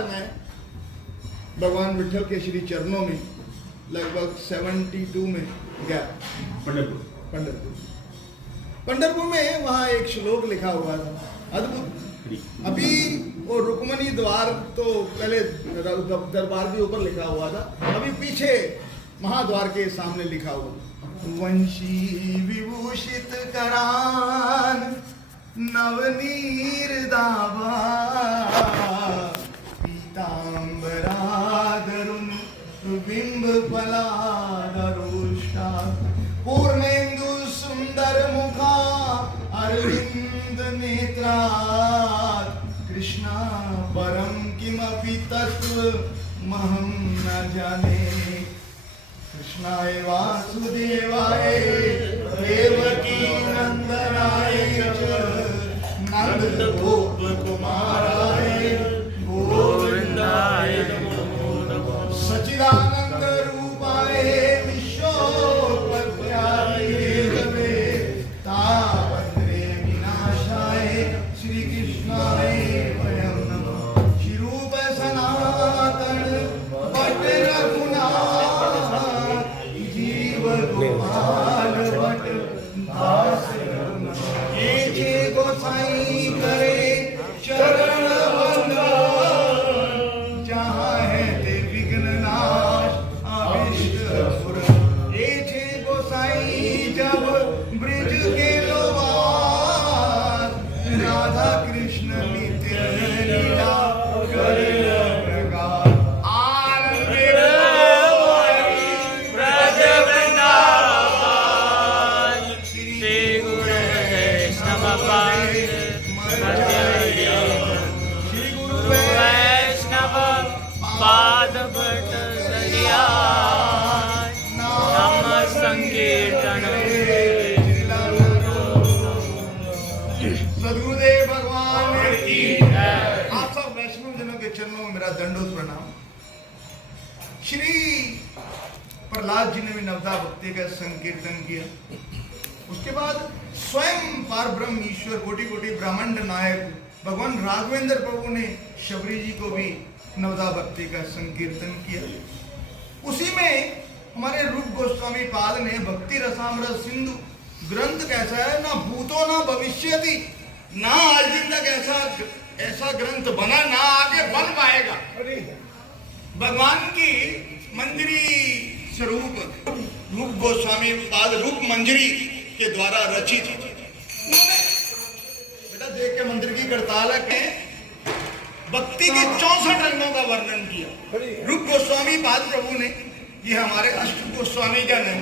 बार मैं भगवान विठल के श्री चरणों में लगभग 72 में गया। पंढरपुर में वहाँ एक श्लोक लिखा हुआ था, अद्भुत। अभी वो रुक्मणी द्वार तो पहले दरबार के ऊपर लिखा हुआ था, अभी पीछे महाद्वार के सामने लिखा हुआ, वंशी विभूषित करान नवनीर दावा पीतांबराधरुण बिंब पलादरुष्टा पूर्णेन्दु सुंदर मुखा अरविंद नेत्रात् कृष्णा परम किमपि तत्व महं न जाने। कृष्णाय वासुदेवाय देवकी नंदनाय च नंद गोप कुमाराय गोविंदाय नमो नमः। सच्चिदानंद रूपाय विश्वोत्पत्त्याय तापत्रे विनाशाय श्री कृष्णाय वयं नमः। श्री रूप सनातन भट्ट रघुनाथ जीव गोपाल भट्ट दास ये जे गोसाई करे चरण वंदन जहाँ है ते विघ्न नाश अभिष्ट पुर। ये जे गोसाई जब ब्रिज के लोवास राधा कृष्ण नित्य लीला करे प्रकार आनंद ब्रज वृंदावन श्री गुरु वैष्णव पाद श्री गुरु वैष्णव पाद भट दरिया नाम संकीर्तन। सदगुरुदेव भगवान की जय। आप सब वैष्णव जनों के चरणों में मेरा दंडोत प्रणाम। श्री प्रहलाद जी ने भी नवदा भक्ति का संकीर्तन किया। उसके बाद स्वयं पार ब्रह्म ईश्वर कोटि कोटि ब्रह्मांड नायक भगवान राघवेंद्र प्रभु ने शबरी जी को भी नवदा भक्ति का संकीर्तन किया। उसी में हमारे रूप गोस्वामी पाद ने भक्ति रसामृत सिंधु ग्रंथ कैसा है, ना भूतो ना भविष्यति, ना आज दिन तक ऐसा ग्रंथ बना, ना आगे बन पाएगा। भगवान की मंजरी स्वरूप रूप गोस्वामी पाद रूप मंजरी के द्वारा रचित। बेटा देख के मंदिर की करतालक है भक्ति के 64 रंगों का वर्णन किया रूप गोस्वामी पाद प्रभु ने। ये हमारे अष्ट गोस्वामी जन है,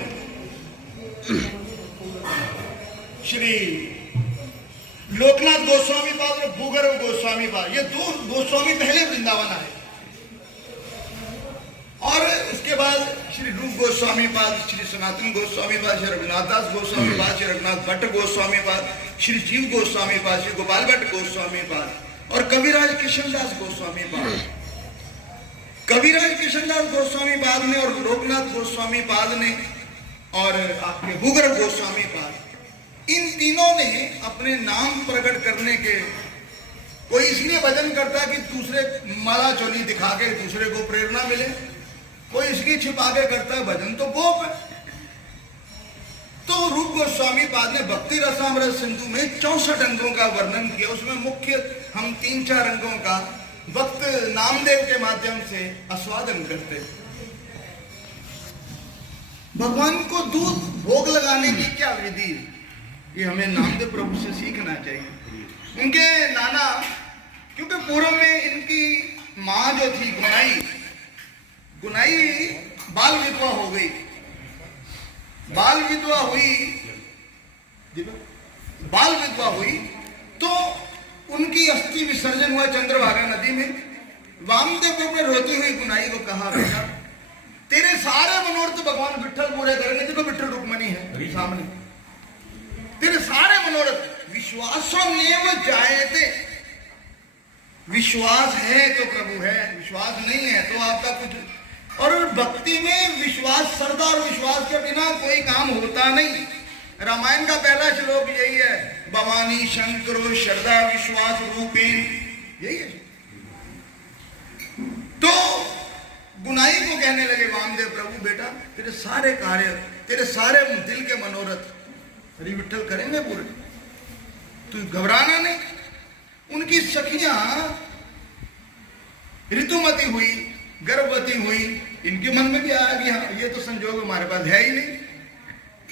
श्री लोकनाथ गोस्वामी पाद और भूगर्भ गोस्वामी पाद, ये दो गोस्वामी पहले वृंदावन आए। और इसके बाद श्री रूप गोस्वामी पाद, श्री सनातन गोस्वामी पाद, श्री रघुनाथ दास गोस्वामी पाद, श्री रघुनाथ भट्ट गोस्वामी पाद, श्री जीव गोस्वामी पाद, श्री गोपाल भट्ट गोस्वामी पाद और कविराज कृष्णदास गोस्वामी पाद। कविराज कृष्णदास गोस्वामी पाद ने और लोकनाथ गोस्वामी पाद ने और आपके भूगर्भ गोस्वामी पाद, इन तीनों ने अपने नाम प्रकट करने के, कोई इसलिए भजन करता कि दूसरे माला चोली दिखा के दूसरे को प्रेरणा मिले, कोई इसकी छिपा के करता है भजन तो गोप है। तो रूप गोस्वामी पाद ने भक्ति रसामृत सिंधु में 64 अंगों का वर्णन किया। उसमें मुख्य हम 3-4 अंगों का भक्त नामदेव के माध्यम से आस्वादन करते। भगवान को दूध भोग लगाने की क्या विधि, ये हमें नामदेव प्रभु से सीखना चाहिए। उनके नाना, क्योंकि पूर्व में इनकी माँ जो थी गुनाई बाल विधवा हो गई। बाल विधवा हुई तो उनकी अस्थि विसर्जन हुआ चंद्रभागा नदी में। वामदेव प्रभु ने रोती हुई गुनाई को कहा, बेटा तेरे सारे मनोरथ भगवान विठल पूरे करेंगे, देखो विठल रुक्मणी है सामने, तेरे सारे मनोरथ। विश्वासोनेव जायते, विश्वास है तो प्रभु है, विश्वास नहीं है तो आपका कुछ। और भक्ति में विश्वास, श्रद्धा और विश्वास के बिना कोई काम होता नहीं। रामायण का पहला श्लोक यही है, भवानी शंकरो श्रद्धा विश्वास रूपेण, यही है। गुनाई को कहने लगे वामदेव प्रभु, बेटा तेरे सारे कार्य, तेरे सारे दिल के मनोरथ हरि विठ्ठल करेंगे पूरे, तू घबराना नहीं। उनकी सखियां ऋतुमती हुई, गर्भवती हुई, इनके मन में भी आया कि हाँ ये तो संजोग हमारे पास है ही नहीं।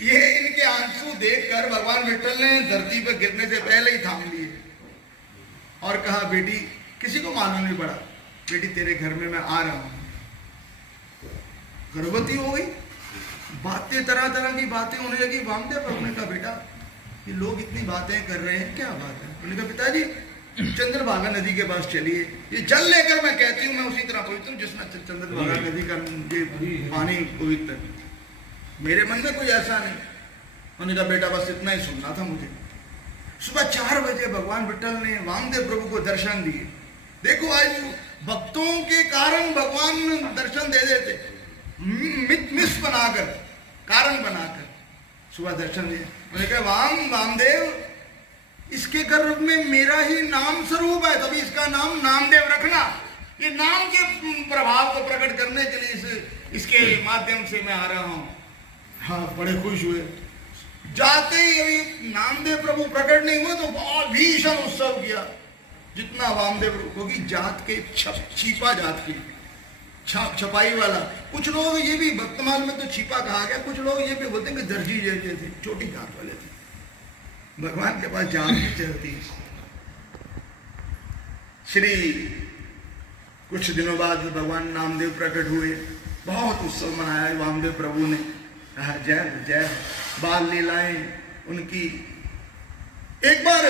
ये इनके आंसू देखकर भगवान विठ्ठल ने धरती पर गिरने से पहले ही थाम लिए और कहा, बेटी किसी को मालूम नहीं पड़ा, बेटी तेरे घर में मैं आ रहा हूं। गर्भवती हो गई, बातें तरह तरह की बातें होने लगी। वामदेव प्रभु ने कहा, बेटा ये लोग इतनी बातें कर रहे हैं, क्या बात है? उन्होंने कहा, पिताजी चंद्रभागा नदी के पास चलिए, ये जल लेकर मैं कहती हूँ मैं उसी तरह पवित्र हूँ जिस चंद्रभागा नदी का ये पानी पवित्र। मेरे मन में कोई ऐसा नहीं। उन्होंने कहा, बेटा बस इतना ही सुनना था मुझे। सुबह 4 बजे भगवान विठ्ठल ने वामदेव प्रभु को दर्शन दिए। देखो आज भक्तों के कारण भगवान दर्शन दे देते, मिस बनाकर, कारण बनाकर सुबह दर्शन दिए। उन्होंने कहा, वामदेव इसके गर्भ में मेरा ही नाम स्वरूप है, तभी इसका नाम नामदेव रखना। ये नाम के प्रभाव को प्रकट करने के लिए इसके माध्यम से मैं आ रहा हूं। हाँ, बड़े खुश हुए। जाते ही अभी नामदेव प्रभु प्रकट नहीं हुए तो बहुत भीषण उत्सव किया। जितना वामदेव प्रभु, क्योंकि जात के छिपा जात की छपाई वाला, कुछ लोग ये भी वर्तमान में तो छिपा कहा गया, कुछ लोग ये भी बोलते हैं कि दर्जी जैसे थे, छोटी जात वाले थे। भगवान के पास जात भी चलती। श्री कुछ दिनों बाद भगवान नामदेव प्रकट हुए, बहुत उत्सव मनाया वामदेव प्रभु ने। जय जय, बाल लीलाएं उनकी। एक बार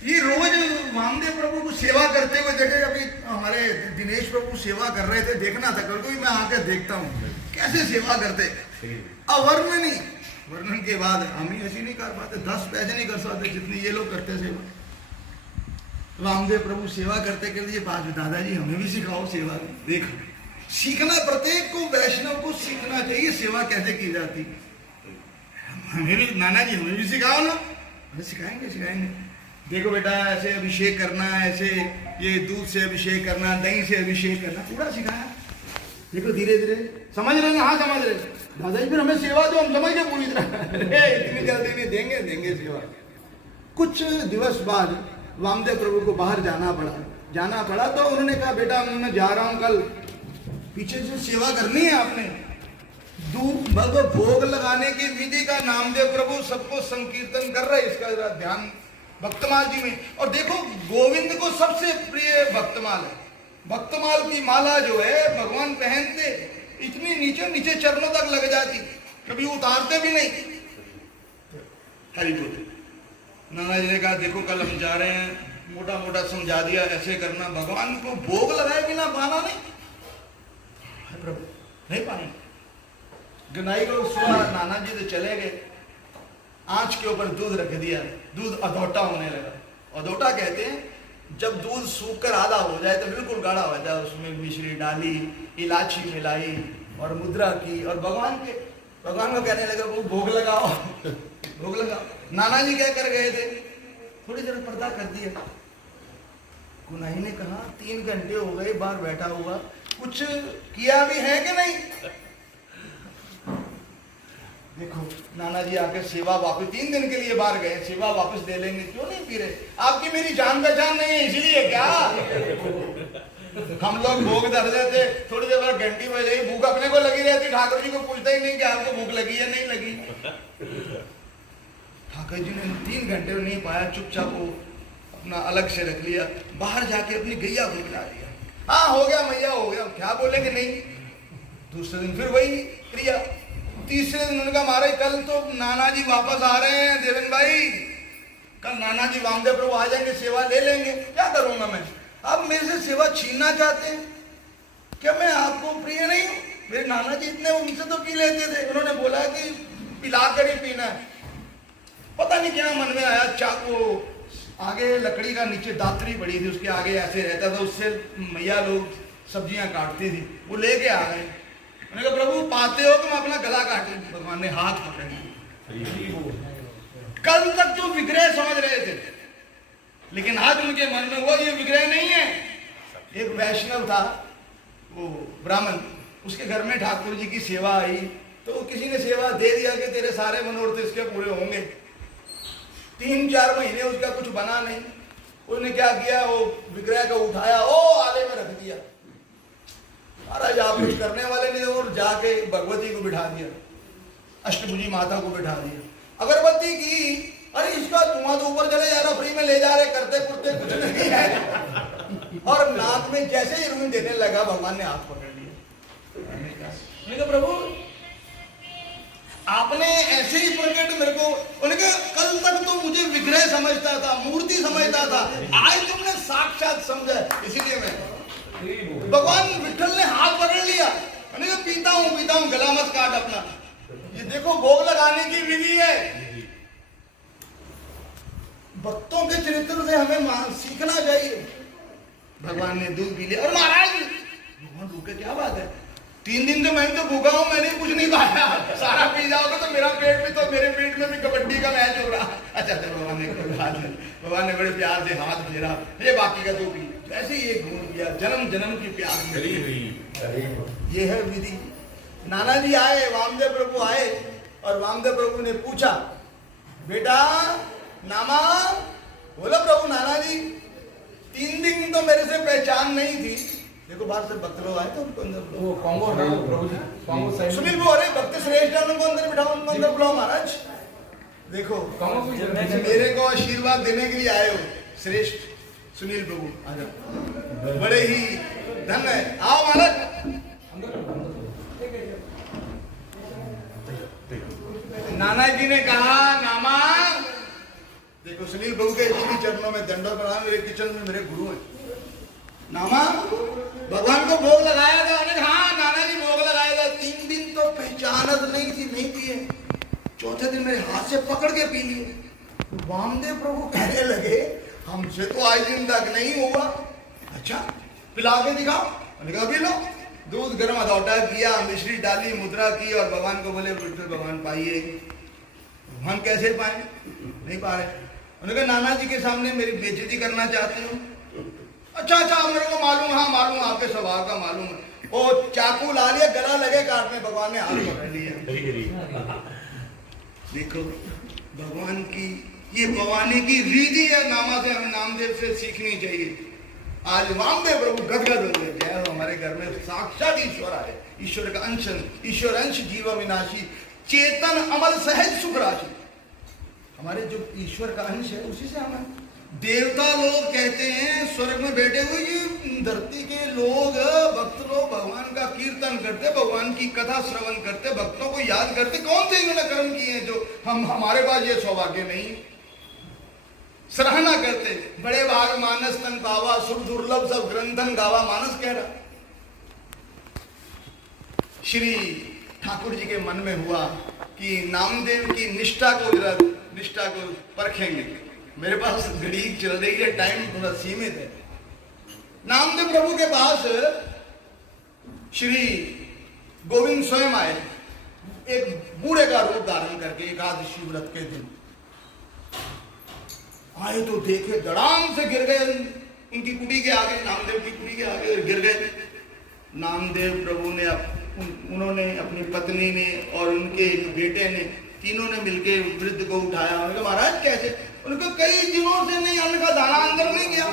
ये रोज वामदेव प्रभु को सेवा करते हुए देखे। अभी हमारे दिनेश प्रभु सेवा कर रहे थे, देखना था, कल को भी मैं आकर देखता हूँ कैसे सेवा करते। अवर्णनीय, वर्णन के बाद हम ही ऐसी नहीं कर पाते, 10 पैसे नहीं कर सकते जितनी ये लोग करते सेवा। वामदेव प्रभु सेवा करते के लिए बात, दादाजी हमें भी सिखाओ सेवा। देखो, सीखना, प्रत्येक को वैष्णव को सीखना चाहिए सेवा कैसे की जाती। हमें भी, नाना जी हमें भी सिखाओ ना। हमें सिखाएंगे सिखाएंगे। देखो बेटा, ऐसे अभिषेक करना, ऐसे ये दूध से अभिषेक करना, दही से अभिषेक करना, पूरा सिखाया। देखो धीरे धीरे समझ रहे ना? हाँ समझ रहे। दादाजी फिर हमें सेवा दो, हम समझ के पूरी तरह। इतनी जल्दी नहीं देंगे, देंगे सेवा। कुछ दिवस बाद वामदेव प्रभु को बाहर जाना पड़ा तो उन्होंने कहा, बेटा मैं जा रहा हूँ, कल पीछे से सेवा करनी है आपने। दूध भोग लगाने की विधि का नामदेव प्रभु सबको संकीर्तन कर रहे, इसका जरा ध्यान भक्तमाल जी में। और देखो, गोविंद को सबसे प्रिय भक्तमाल है। भक्तमाल की माला जो है भगवान पहनते, इतनी नीचे नीचे चरणों तक लग जाती, कभी उतारते भी नहीं। हरि बोल। नाना जी ने कहा, देखो कल हम जा रहे हैं, मोटा मोटा समझा दिया, ऐसे करना। भगवान को भोग लगाए बिना पाना नहीं, प्रभु नहीं पानी। गनाई को सुबह नाना जी तो चले गए, आंच के ऊपर दूध रख दिया, दूध अधोटा होने लगा। अधोटा कहते हैं जब दूध सूख कर आधा हो जाए तो बिल्कुल गाढ़ा हो जाए, उसमें मिश्री डाली, इलायची मिलाई और मुद्रा की, और भगवान को कहने लगा, वो भोग लगाओ भोग लगाओ। नाना जी क्या कर गए थे, थोड़ी देर पर्दा कर दिया। गुनाही ने कहा, 3 घंटे हो गए बाहर बैठा हुआ, कुछ किया भी है कि नहीं? देखो नाना जी आके सेवा वापस, 3 दिन के लिए बाहर गए, सेवा वापस ले लेंगे, क्यों नहीं पी रहे? आपकी मेरी जान पहचान नहीं है इसीलिए क्या? हम लोग भोग धर देते, थोड़ी देर बाद घंटी बज गई, भूख अपने को लगी रहती, ठाकुर जी को पूछता ही नहीं कि आपको भूख लगी या नहीं लगी। ठाकुर जी ने 3 घंटे में नहीं पाया, चुपचाप वो अपना अलग से रख लिया, बाहर जाके अपनी गैया को बुला लिया। हाँ हो गया मैया, हो गया, क्या बोलेंगे नहीं। दूसरे दिन फिर वही क्रिया। तीसरे दिन उनका मारे, कल तो नाना जी वापस आ रहे हैं देवेंद्र भाई, कल नाना जी वामदेव प्रभु आ जाएंगे, सेवा ले लेंगे। क्या करूंगा मैं? आप मेरे से सेवा छीनना चाहते हैं क्या? मैं आपको प्रिय नहीं हूं? मेरे नाना जी इतने उनसे तो पी लेते थे, उन्होंने बोला कि पिला कर ही पीना है। पता नहीं क्या मन में आया, चाकू आगे लकड़ी का नीचे दातरी पड़ी थी, उसके आगे ऐसे रहता था, उससे मैया लोग सब्जियां काटती थी, वो लेके आ गए। मैंने कहा, प्रभु पाते हो तुम अपना गला काटेंगे। भगवान ने हाथ पकड़े। कल तक तो विग्रह समझ रहे थे, लेकिन आज उनके मन में वो ये विग्रह नहीं है। एक वैष्णव था, वो ब्राह्मण, उसके घर में ठाकुर जी की सेवा आई, तो किसी ने सेवा दे दिया कि तेरे सारे मनोरथ इसके पूरे होंगे। 3-4 महीने उसका कुछ बना नहीं। उसने क्या किया, वो विग्रह को उठाया, ओ आले में रख दिया। महाराज आप कुछ करने वाले नहीं, और जाके भगवती को बिठा दिया, अष्टभुजी माता को बिठा दिया, अगरबत्ती की। अरे इसका धुआं तो ऊपर चले जा रहा, फ्री में ले जा रहे, करते कुर्ते कुछ नहीं है। और नाक में जैसे ही रुई देने लगा, भगवान ने हाथ पकड़ लिया। मैंने कहा प्रभु आपने ऐसे ही प्रकट मेरे को, उन्होंने कल तक तो मुझे विग्रह समझता था, मूर्ति समझता था, आज तुमने साक्षात समझा, इसीलिए मैं भगवान विठल ने हाथ पकड़ लिया। मैंने कहा पीता हूं, गला मत काट अपना। ये देखो भोग लगाने की विधि है। भक्तों के चरित्र से हमें सीखना चाहिए। भगवान ने दूध पी लिया, और महाराज भगवान रुके, क्या बात है, 3 दिन तो मैं तो भूखा हूं, मैंने कुछ नहीं खाया, सारा पी जाओगे तो मेरा पेट भी, तो मेरे पेट में भी कबड्डी का मैच हो रहा। अच्छा भगवान ने कोई बात नहीं, भगवान ने बड़े प्यार से हाथ फेरा, ये बाकी का तो पी, ऐसे ही एक घूम किया, जन्म जन्म की प्यास मिली हुई। ये है विधि। नाना जी आए, वामदेव प्रभु आए, और वामदेव प्रभु ने पूछा, बेटा नामा। बोला प्रभु नाना जी 3 दिन तो मेरे से पहचान नहीं थी। देखो बाहर से भक्त लोग आए तो उनको अंदर वो कांगो ना प्रभु जी, कांगो साइड सुनील वो, अरे भक्त श्रेष्ठ है, उनको अंदर बिठाओ, उनको अंदर बुलाओ महाराज। देखो मेरे को आशीर्वाद देने के लिए आए हो श्रेष्ठ सुनील प्रभु, आ जाओ, बड़े ही धन्य है, आओ महाराज। नाना जी ने कहा, नामा देखो सुनील प्रभु के श्री चरणों में दंडवत प्रणाम, मेरे किचन में मेरे गुरु हैं। नामा भगवान को भोग लगाया था, अरे हाँ नाना जी भोग लगाया था, 3 दिन तो पहचानत नहीं थी है, चौथे दिन मेरे हाथ से पकड़ के पी लिए। वामदेव प्रभु कहने लगे, हमसे तो आज दिन तक नहीं हुआ। अच्छा पिला के दिखाओ। मैंने कहा अभी लो। दूध गर्म अधौटा किया, मिश्री डाली, मुद्रा की, और भगवान को बोले विठल भगवान पाइए। भगवान कैसे पाए, नहीं पा रहे। उन्होंने कहा नाना जी के सामने मेरी बेइज्जती करना चाहते हो। अच्छा मेरे को मालूम, हाँ मालूम, आपके स्वभाव का मालूम है। वो चाकू ला लिया, गला लगे काटने, भगवान ने हाथ पकड़ लिया। देखो भगवान की ये भवानी की रीति है, नामा से हमें नामदेव से सीखनी चाहिए। आज वामदेव प्रभु गदगद हो गए, जय हो, हमारे घर में साक्षात ईश्वर आए, ईश्वर का अंश, ईश्वर अंश जीव विनाशी, चेतन अमल सहज सुख राशि। हमारे जो ईश्वर का अंश है उसी से हमें, देवता लोग कहते हैं स्वर्ग में बैठे हुए, ये धरती के लोग, भक्त लोग भगवान का कीर्तन करते, भगवान की कथा श्रवण करते, भक्तों को याद करते। कौन से इन्होंने कर्म किए हैं जो हमारे पास ये सौभाग्य नहीं। सराहना करते, बड़े भाग मानस तन पावा, सुर दुर्लभ सब ग्रंथन गावा, मानस कह रहा। श्री ठाकुर जी के मन में हुआ कि नामदेव की निष्ठा को परखेंगे। मेरे पास घड़ी चल रही है, टाइम थोड़ा सीमित है। नामदेव प्रभु के पास श्री गोविंद स्वयं आए, एक बूढ़े का रूप धारण करके, एकादशी व्रत के दिन आए तो देखे धड़ाम से गिर गए उनकी कुटी के आगे, नामदेव की कुटी के आगे गिर गए। नामदेव प्रभु ने उन्होंने, अपनी पत्नी ने और उनके बेटे ने, तीनों ने मिलकर वृद्ध को उठाया। उन्होंने महाराज कैसे? उनको कई दिनों से नहीं, अन्न का दाना अंदर नहीं गया।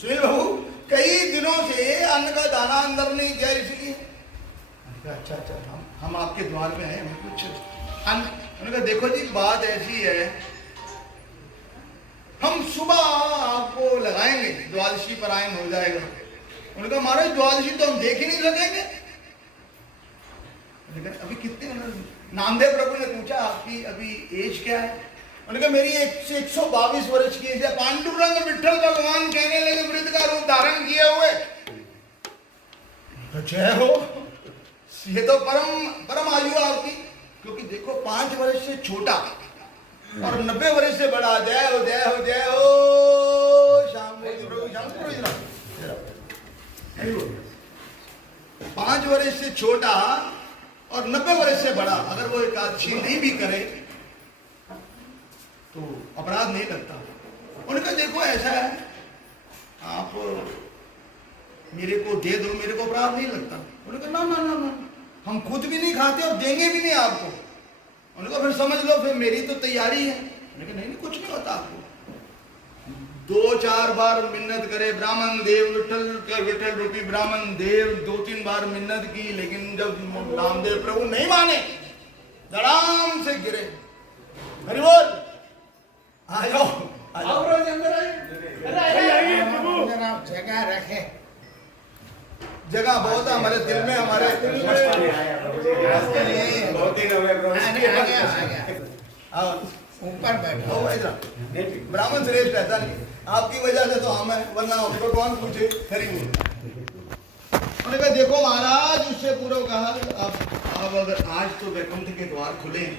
सुनील बाबू कई दिनों से अन्न का दाना अंदर नहीं गया, इसलिए। अच्छा हम आपके द्वार में हैं, हमें कुछ अन्न। उन्होंने कहा देखो जी बात ऐसी है, हम सुबह आपको लगाएंगे, द्वादशी परायण हो जाएगा। उन्होंने कहा महाराज द्वादशी तो हम देख ही नहीं सकेंगे। अभी कितने? नामदेव प्रभु ने पूछा आपकी अभी एज क्या है? उन्होंने कहा मेरी 122 वर्ष की एज है। पांडुरंग विठल भगवान कहने लगे वृद्ध का रूप धारण किए हुए, जय हो, ये तो परम आयु आपकी। क्योंकि देखो 5 वर्ष से छोटा और 90 वर्ष से बड़ा, जय हो जय हो जय हो। शाम प्रभु 5 वर्ष से छोटा और 90 वर्ष से बड़ा, अगर वो एकादशी नहीं भी करे तो अपराध नहीं लगता। उनका देखो ऐसा है, आप मेरे को दे दो, मेरे को अपराध नहीं लगता। उन्होंने कहा ना ना ना ना, हम खुद भी नहीं खाते और देंगे भी नहीं आपको। उन्होंने कहा फिर समझ लो, फिर मेरी तो तैयारी है। उन्होंने कहा नहीं कुछ नहीं होता आपको। 2-4 बार मिन्नत करे ब्राह्मण देव, विठल रूपी ब्राह्मण देव 2-3 बार मिन्नत की, लेकिन जब नामदेव प्रभु नहीं माने, धड़ाम से गिरे। हरि बोल, आ जाओ आ जाओ प्रभु अंदर आइए प्रभु। जगह रखे, जगह बहुत है हमारे दिल में, हमारे बहुत दिन हो गए प्रभु। आ गया ऊपर बैठो। ब्राह्मण श्रेष्ठ ऐसा नहीं, आपकी वजह से तो हम हैं, वरना हमको कौन पूछे। हरि बोल। उन्होंने कहा देखो महाराज, उससे पूर्व कहा अब अगर आज तो वैकुंठ के द्वार खुले हैं,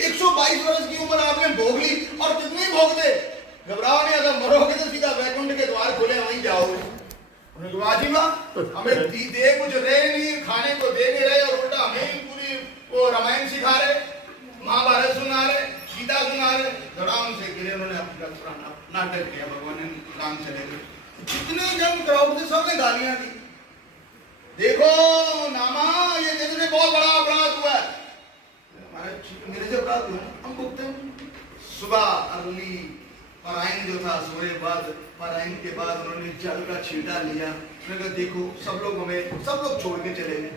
122 वर्ष की उम्र आपने भोग ली, और कितनी भोग दे, घबराओ नहीं, अगर मरोगे तो सीधा वैकुंठ के द्वार खुले वहीं जाओगे। उन्होंने कहा जी माँ, हमें दे कुछ रहे नहीं, खाने को दे नहीं रहे, और उल्टा हमें ही पूरी वो रामायण सिखा रहे, महाभारत सुना रहे, गीता सुना रहे। धड़ाम से गिरे। उन्होंने अपना नाटक किया, भगवान ने काम चले गए। जितने जन क्राउड थे सबने गालियां दी। देखो नामा, ये देखने बहुत बड़ा अपराध हुआ है। मेरे से अपराध हुआ, हम भुगते हैं। सुबह अर्ली पारायण जो था, सोए बाद पारायण के बाद उन्होंने जल का छींटा लिया। उन्होंने कहा देखो सब लोग छोड़ के चले गए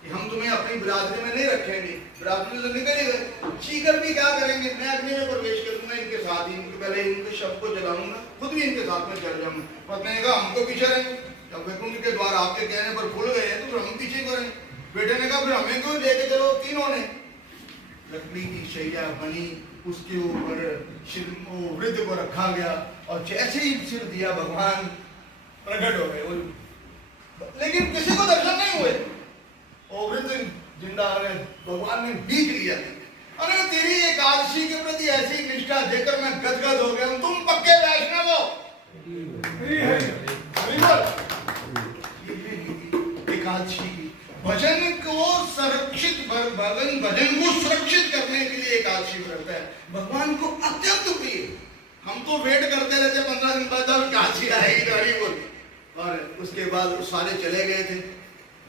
कि हम तुम्हें अपनी बिरादरी में नहीं रखेंगे, बिरादरी से निकल ही गए। चीकर भी क्या करेंगे, मैं अग्नि में प्रवेश करूंगा इनके साथ ही, इनके पहले इनके शव को जलाऊंगा, खुद भी इनके साथ में चल जाऊंगा। पत्नी ने कहा हमको पीछे रहेंगे, जब वैकुंठ के द्वार आपके कहने पर खुल गए तो फिर हम पीछे करेंगे। बेटे ने कहा फिर हमें क्यों लेके चलो। तीनों ने लकड़ी की शैया बनी, उसके ऊपर वृद्ध को रखा गया, और जैसे ही सिर दिया भगवान प्रकट हो गए। लेकिन किसी को दर्शन नहीं हुए। और वृद्ध जिंदा भगवान ने बीच लिया। अरे तेरी एकादशी के प्रति ऐसी निष्ठा देखकर मैं गदगद हो गया हूं, तुम पक्के वैष्णव हो। एकादशी भजन को संरक्षित, भजन को सुरक्षित करने के लिए एकादशी व्रत है, भगवान को अत्यंत प्रिय। हम तो वेट करते रहते 15 दिन बाद एकादशी आएगी हरि बोल। और उसके बाद सारे चले गए थे।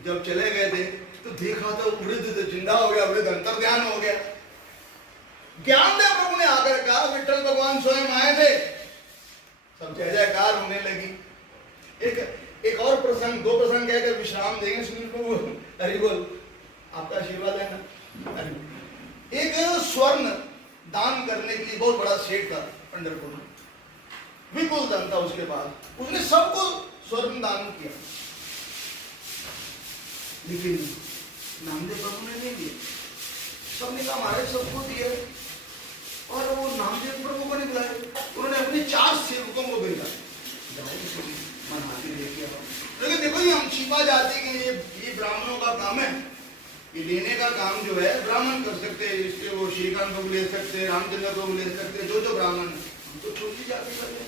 जब चले गए थे तो देखा तो वृद्ध तो जिंदा हो गया, वृद्ध अंतर्ध्यान हो गया। ज्ञानदेव प्रभु ने आकर कहा विठल भगवान स्वयं आए थे। सब जय जयकार होने लगी। एक और प्रसंग, 2 प्रसंग कहकर विश्राम देंगे सुनील प्रभु। हरि बोल, आपका आशीर्वाद है ना। एक स्वर्ण दान करने के लिए बहुत बड़ा सेठ था पंढरपुर में, विपुल धन था उसके बाद, उसने सबको स्वर्ण दान किया, लेकिन नामदेव प्रभु ने नहीं दिया। सबने कहा हमारे सबको दिया, और वो नामदेव प्रभु को नहीं बुलाया। उन्होंने अपने 4 सेवकों को भेजा, लेकिन देखो ये हम छिपा जाते कि ये ब्राह्मणों का काम है, ये लेने का काम जो है ब्राह्मण कर सकते हैं। इसके वो श्रीकांत प्रभु ले सकते हैं, रामचंद्र प्रभु ले सकते हैं, जो ब्राह्मण है। हम तो छोटी जाति करते हैं,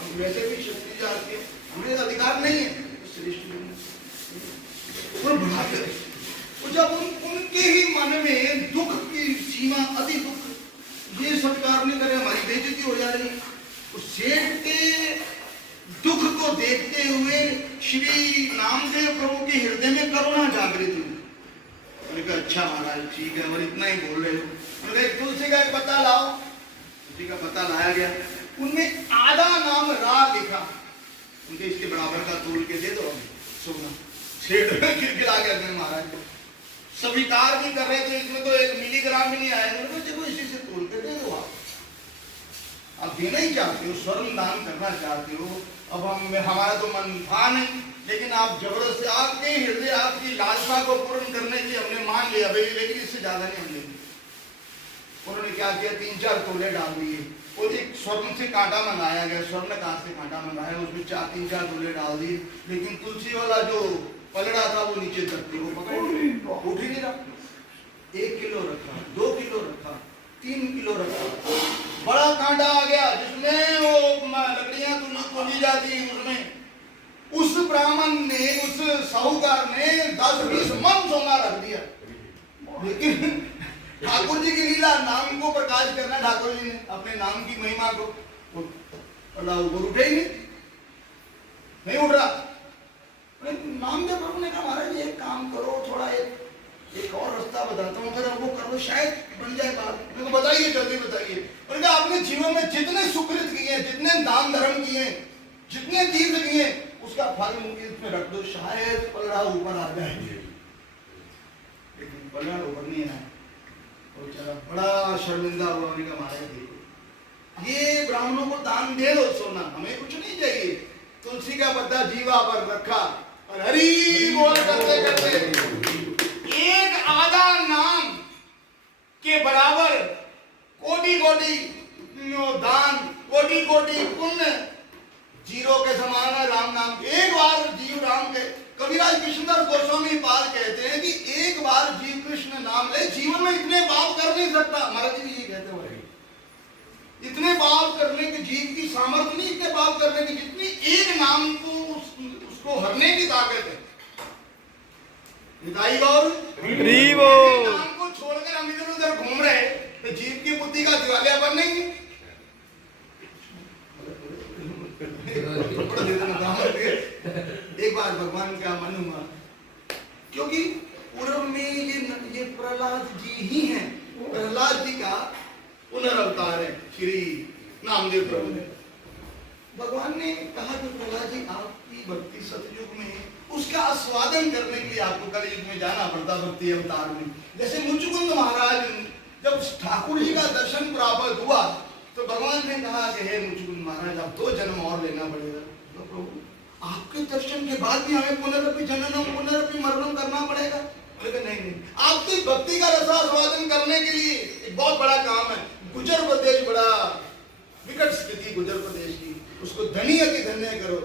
हम वैसे भी शक्ति जाति है, हमें अधिकार नहीं है श्रेष्ठ बढ़ाते। जब उनके ही मन में दुख की सीमा, अति दुख, ये स्वीकार नहीं करे, हमारी बेइज्जती हो जा रही है। उस सेठ के दुख को देखते हुए श्री नामदेव प्रभु के हृदय में करुणा जागृत हुई। उन्होंने कहा अच्छा महाराज ठीक है, और इतना ही बोल रहे हो। उन्होंने कहा तुलसी का एक पत्ता लाओ। तुलसी का पत्ता लाया गया, उनमें आधा नाम रा लिखा। उनके इसके बराबर का तोल के दे दो सोना। सेठ खिलखिला गया महाराज, स्वीकार नहीं कर रहे तो इसमें तो 1 मिलीग्राम भी नहीं आया। देखो इसी से तोल के दे दो। आप देना ही चाहते हो, स्वर्ण दान करना चाहते हो। अब हमारा तो मन था नहीं, लेकिन आप जबरदस्ती, आपके हृदय, आपकी लालसा को पूर्ण करने की हमने मान लिया भाई, लेकिन इससे ज्यादा नहीं हम लेंगे। उन्होंने क्या किया, 3-4 तोले डाल दिए, और एक स्वर्ण से कांटा मंगाया गया, स्वर्ण कांच से कांटा मंगाया, उसमें 3-4 तोले डाल दिए। लेकिन तुलसी वाला जो पलड़ा था वो नीचे तक थी, वो पकड़ उठ ही नहीं रहा। 1 किलो रखा, 2 किलो रखा, 3 किलो रखा, बड़ा कांटा आ गया जिसमें वो लकड़ियां तोली जाती, उसमें उस ब्राह्मण ने, उस साहूकार ने 10-20 मन सोना रख दिया। लेकिन ठाकुर जी की लीला, नाम को प्रकाश करना ठाकुर जी ने, अपने नाम की महिमा को, ऊपर उठे ही नहीं उठ रहा। नामदेव प्रभु ने कहा महाराज एक काम करो, थोड़ा एक और रास्ता बताता हूँ, अगर वो करो शायद बन जाए बात। मेरे को बताइए, जल्दी बताइए। उन्होंने कहा आपने जीवन में जितने सुकृत किए, जितने दान धर्म किए, जितने तीर्थ किए, उसका फल मुझे इसमें रख दो, शायद पलड़ा ऊपर आ जाए। लेकिन पलड़ा ऊपर नहीं आया। वो चला बड़ा शर्मिंदा हुआ। उन्होंने कहा महाराज देखो, ये ब्राह्मणों को दान दे दो सोना, हमें कुछ नहीं चाहिए। तुलसी का पत्ता जीवा पर रखा और हरि बोल करते करते एक आधा नाम के बराबर कोटि कोटि दान, कोटि कोटि पुण्य जीरो के समान है राम नाम। एक बार जीव राम के कविराज कृष्णदास गोस्वामी पाद कहते हैं कि एक बार जीव कृष्ण नाम ले, जीवन में इतने पाप कर नहीं सकता। महाराज जी ये कहते हुए इतने पाप करने के जीव की सामर्थ्य नहीं, इतने पाप करने की जितनी एक नाम को उसको हरने की ताकत है। नाम को छोड़कर हम इधर उधर घूम रहे तो जीव की बुद्धि का दिवालिया बन नहीं। एक बार भगवान का मन हुआ, क्योंकि पूर्व में ये प्रहलाद जी ही हैं। प्रहलाद जी का पुनर्अवतार है श्री नामदेव प्रभु ने। भगवान ने कहा कि प्रहलाद जी आपकी भक्ति सतयुग में, उसका आस्वादन करने के लिए आपको कलयुग में जाना पड़ता भक्ति अवतार में। जैसे मुचुकुंद महाराज जब ठाकुर जी का दर्शन प्राप्त हुआ तो भगवान ने कहा कि हे मुचुकुंद महाराज अब 2 जन्म और लेना पड़ेगा। तो प्रभु आपके दर्शन के बाद भी हमें पुनरपि जननम पुनरपि मरणम करना पड़ेगा? बोले नहीं, आपकी भक्ति का रसास्वादन करने के लिए एक बहुत बड़ा काम है। गुजर प्रदेश बड़ा विकट स्थिति गुजर प्रदेश की, उसको धनी अति धन्य करो।